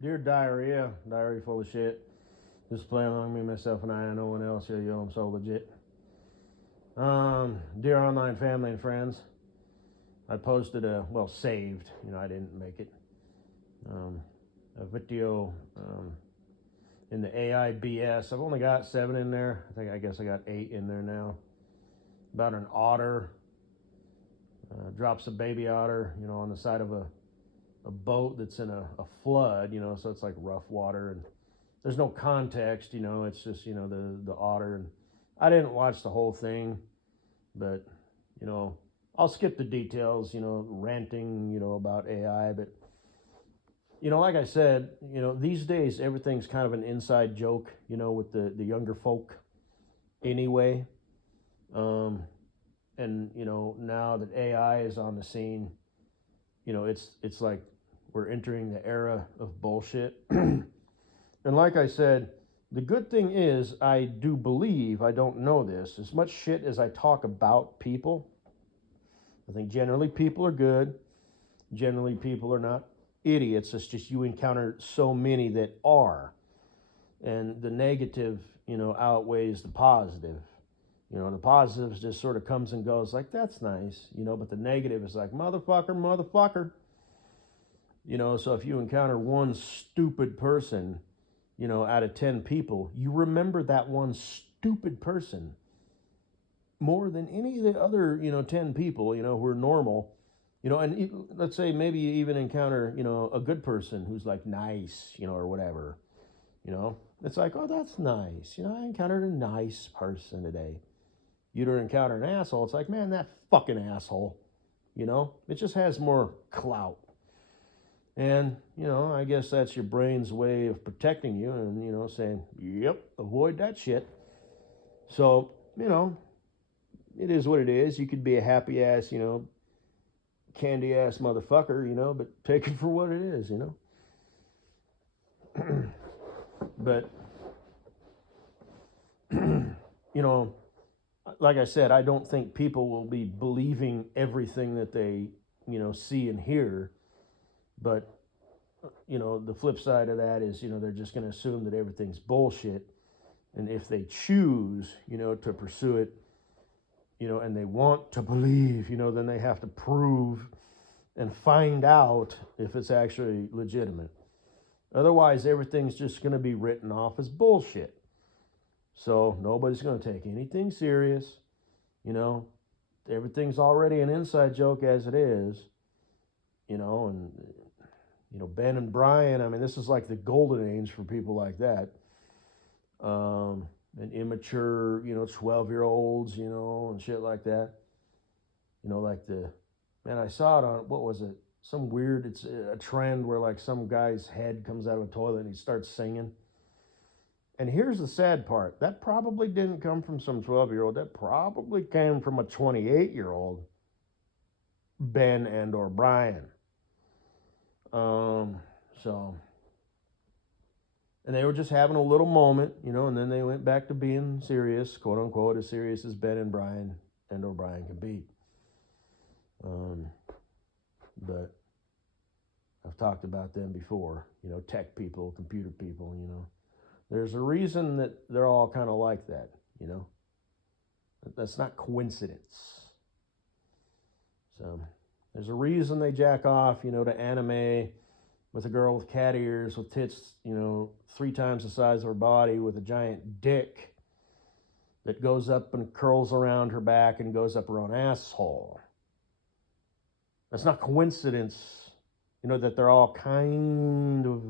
Dear diary full of shit. Just playing along me, myself, and I. No one else here. Yo, I'm so legit. Dear online family and friends, I posted saved. I didn't make it. Um, a video in the AI BS. I've only got 7 in there. I guess I got 8 in there now. About an otter drops a baby otter, on the side of a boat that's in a flood, so it's like rough water, and there's no context, it's just, the otter. And I didn't watch the whole thing, but, you know, I'll skip the details, ranting, about AI. But, like I said, these days everything's kind of an inside joke, with the younger folk anyway. Um, and, now that AI is on the scene, it's like we're entering the era of bullshit. And like I said, the good thing is, I do believe, I don't know this, as much shit as I talk about people, I think generally people are good. Generally people are not idiots. It's just you encounter so many that are. And the negative, outweighs the positive. The positives just sort of comes and goes like, that's nice, but the negative is like, motherfucker, motherfucker. So if you encounter one stupid person, out of 10 people, you remember that one stupid person more than any of the other, 10 people, who are normal, and let's say maybe you even encounter, a good person who's like nice, or whatever, it's like, oh, that's nice. I encountered a nice person today. You don't encounter an asshole. It's like, man, that fucking asshole, it just has more clout. And, I guess that's your brain's way of protecting you and, saying, yep, avoid that shit. So, it is what it is. You could be a happy ass, candy ass motherfucker, but take it for what it is, But, you know, like I said, I don't think people will be believing everything that they, see and hear. But, the flip side of that is, they're just going to assume that everything's bullshit. And if they choose, to pursue it, and they want to believe, then they have to prove and find out if it's actually legitimate. Otherwise, everything's just going to be written off as bullshit. So nobody's going to take anything serious. You know, everything's already an inside joke as it is. And Ben and Brian. I mean, this is like the golden age for people like that. And immature, 12-year-olds, and shit like that. Like man, I saw it on, what was it? Some weird, it's a trend where like some guy's head comes out of a toilet and he starts singing. And here's the sad part. That probably didn't come from some 12-year-old. That probably came from a 28-year-old, Ben and or Brian. Um, so, and they were just having a little moment, and then they went back to being serious, quote unquote, as serious as Ben and Brian and or Brian can be. But I've talked about them before, tech people, computer people, There's a reason that they're all kind of like that, That's not coincidence. So there's a reason they jack off, to anime with a girl with cat ears, with tits, 3 times the size of her body, with a giant dick that goes up and curls around her back and goes up her own asshole. That's not coincidence, that they're all kind of,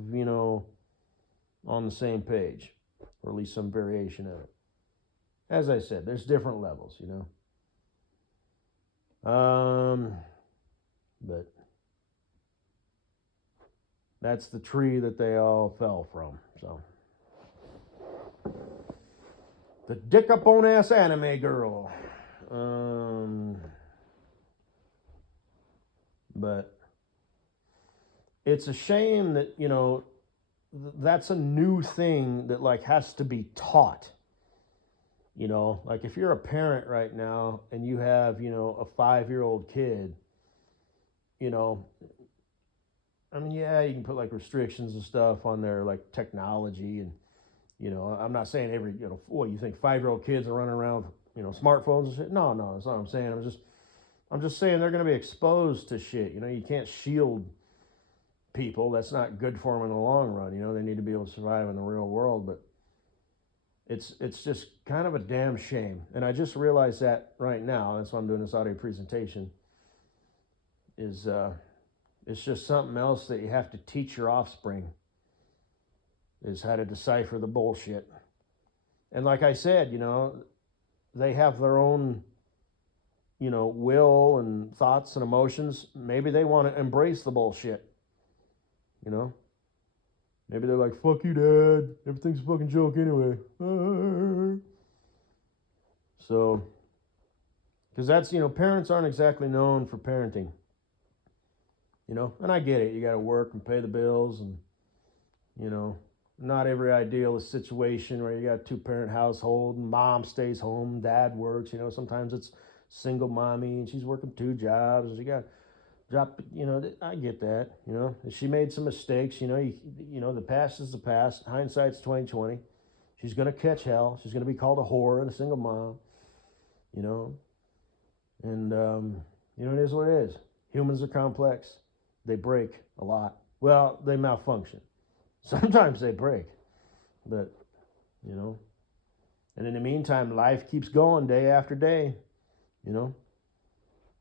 on the same page, or at least some variation of it. As I said, there's different levels, But that's the tree that they all fell from. So the dick up on ass anime girl. But it's a shame that, that's a new thing that like has to be taught. Like if you're a parent right now and you have, a 5-year-old kid, you know, I mean, yeah, you can put like restrictions and stuff on their like technology, and I'm not saying every what you think 5-year-old kids are running around with, smartphones and shit. No, no, that's not what I'm saying. I'm just saying they're going to be exposed to shit. You can't shield people. That's not good for them in the long run. They need to be able to survive in the real world, but it's just kind of a damn shame. And I just realized that right now. That's why I'm doing this audio presentation. It's just something else that you have to teach your offspring, is how to decipher the bullshit. And like I said, they have their own, will and thoughts and emotions. Maybe they want to embrace the bullshit, you know? Maybe they're like, fuck you, Dad. Everything's a fucking joke anyway. So, because that's, parents aren't exactly known for parenting, and I get it. You got to work and pay the bills, and, not every ideal situation where you got a 2-parent household and mom stays home, dad works. Sometimes it's single mommy and she's working 2 jobs. You got drop. I get that. She made some mistakes. The past is the past. Hindsight's 2020. She's gonna catch hell. She's gonna be called a whore and a single mom. And it is what it is. Humans are complex. They break a lot. Well, they malfunction. Sometimes they break, but and in the meantime, life keeps going day after day.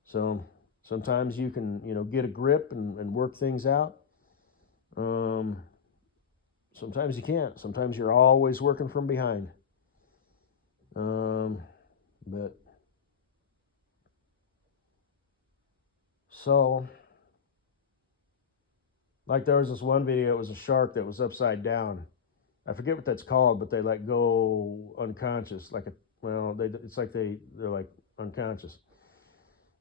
So sometimes you can get a grip and work things out. Sometimes you can't. Sometimes you're always working from behind. But so, like, there was this one video. It was a shark that was upside down. I forget what that's called, but they let go unconscious, it's like they're like unconscious.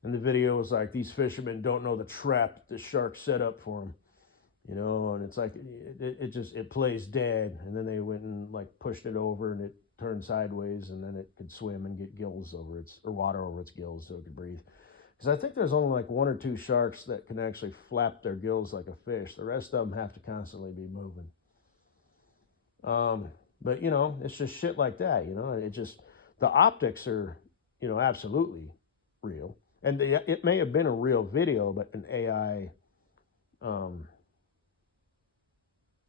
And the video was like, these fishermen don't know the trap the shark set up for them, and it's like it plays dead, and then they went and like pushed it over, and it turned sideways, and then it could swim and get gills over or water over its gills so it could breathe. Because I think there's only like 1 or 2 sharks that can actually flap their gills like a fish. The rest of them have to constantly be moving. But it's just shit like that. It just, the optics are, absolutely real, and it may have been a real video, but an AI,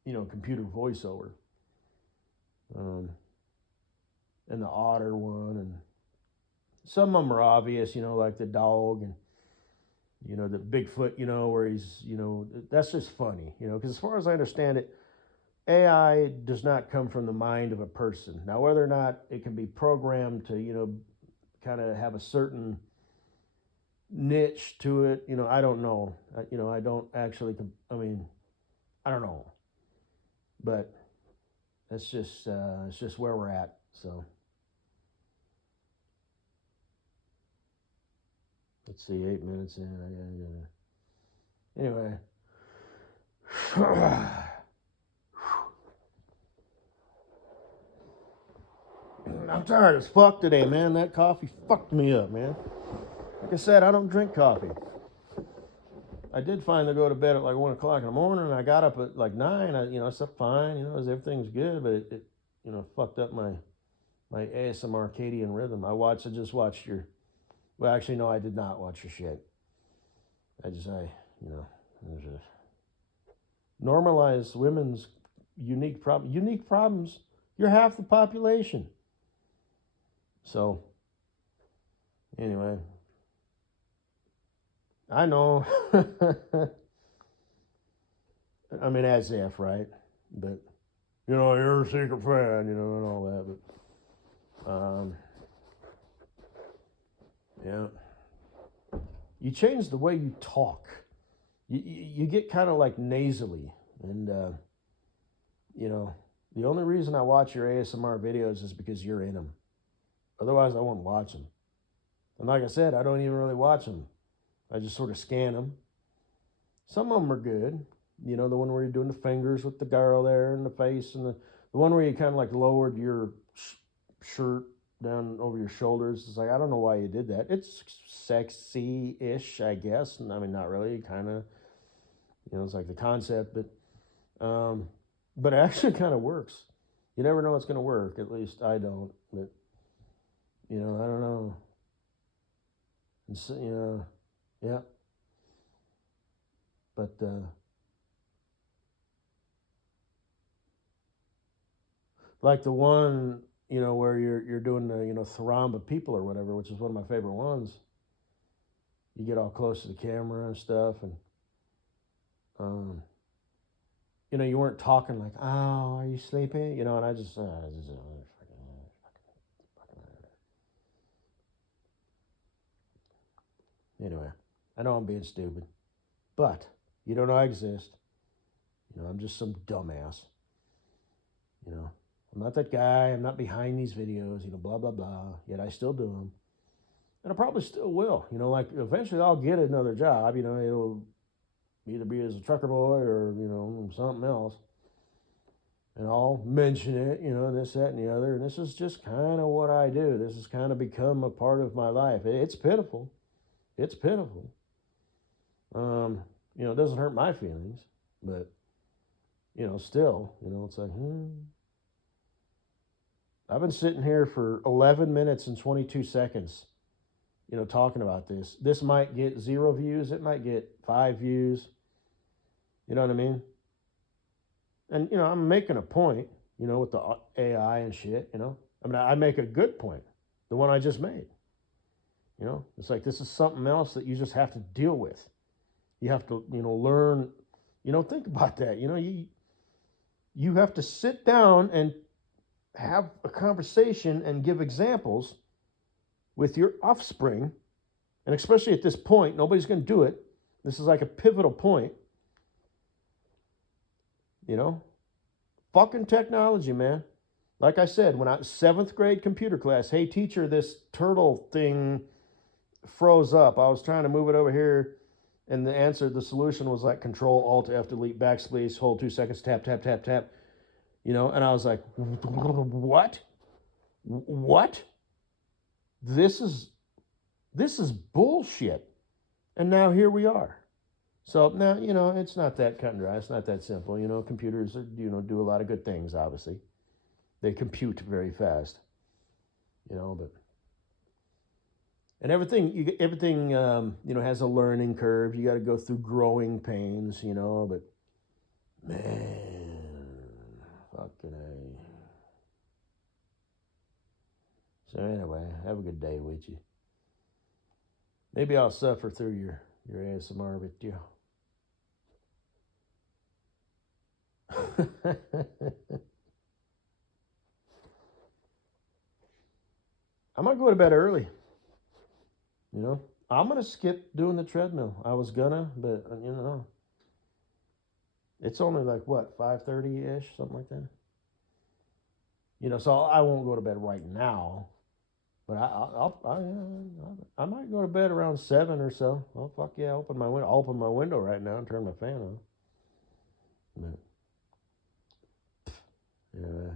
computer voiceover, and the otter one, and some of them are obvious, like the dog, and the Bigfoot, where he's, that's just funny, because as far as I understand it, AI does not come from the mind of a person. Now, whether or not it can be programmed to, kind of have a certain niche to it, I don't know. I don't actually, I don't know. But it's just where we're at. So let's see, 8 minutes in. Anyway. I'm tired as fuck today, man. That coffee fucked me up, man. Like I said, I don't drink coffee. I did finally go to bed at like 1 o'clock in the morning, and I got up at like 9. I slept fine, everything's good, but it fucked up my ASMR circadian rhythm. I just watched your, well, actually, no, I did not watch your shit. I just normalize women's unique problems. You're half the population. So, anyway, I know. I mean, as if, right? But, you're a secret fan, and all that. But, yeah. You change the way you talk. You get kind of like nasally. And, the only reason I watch your ASMR videos is because you're in them. Otherwise, I won't watch them. And like I said, I don't even really watch them. I just sort of scan them. Some of them are good. The one where you're doing the fingers with the girl there in the face, and the one where you kind of like lowered your shirt down over your shoulders. It's like, I don't know why you did that. It's sexy-ish, I guess. And I mean, not really, kind of, You know, it's like the concept, but it actually kind of works. You never know it's going to work. At least I don't. But you know, I don't know. And so, you know, yeah. But like the one, you know, where you're doing the, you know, throng of people or whatever, which is one of my favorite ones. You get all close to the camera and stuff, and um, you know, you weren't talking like, "Oh, are you sleeping?" You know, and I just anyway. I know I'm being stupid, but you don't know I exist. You know, I'm just some dumbass. You know, I'm not that guy. I'm not behind these videos. You know, blah blah blah. Yet I still do them, and I probably still will. You know, like eventually I'll get another job. You know, it'll either be as a trucker boy or you know something else. And I'll mention it, you know, this, that, and the other. And this is just kind of what I do. This has kind of become a part of my life. It's pitiful. It's pitiful. You know, it doesn't hurt my feelings, but you know, still, you know, it's like, I've been sitting here for 11 minutes and 22 seconds, you know, talking about this. This might get 0 views. It might get 5 views. You know what I mean? And, you know, I'm making a point, you know, with the AI and shit, you know. I mean, I make a good point, the one I just made. You know, it's like this is something else that you just have to deal with. You have to, you know, learn, you know, think about that. You know, you have to sit down and have a conversation and give examples with your offspring. And especially at this point, nobody's going to do it. This is like a pivotal point. You know, fucking technology, man. Like I said, when I was 7th grade computer class, hey teacher, this turtle thing froze up. I was trying to move it over here, and the solution was like Control Alt F delete backspace, hold 2 seconds, tap tap tap tap. You know, and I was like, what? What? This is bullshit. And now here we are. So now, you know, it's not that cut and dry. It's not that simple. You know, computers, you know, do a lot of good things, obviously. They compute very fast, you know, but and everything you know has a learning curve. You got to go through growing pains, you know, but man, fucking A. So anyway, have a good day with you. Maybe I'll suffer through your ASMR video. I might go to bed early. You know, I'm gonna skip doing the treadmill. I was gonna, but you know, it's only like what 5:30 ish, something like that. You know, so I won't go to bed right now, but I might go to bed around 7 or so. Oh fuck yeah, open my window. I'll open my window right now and turn my fan on. But, yeah.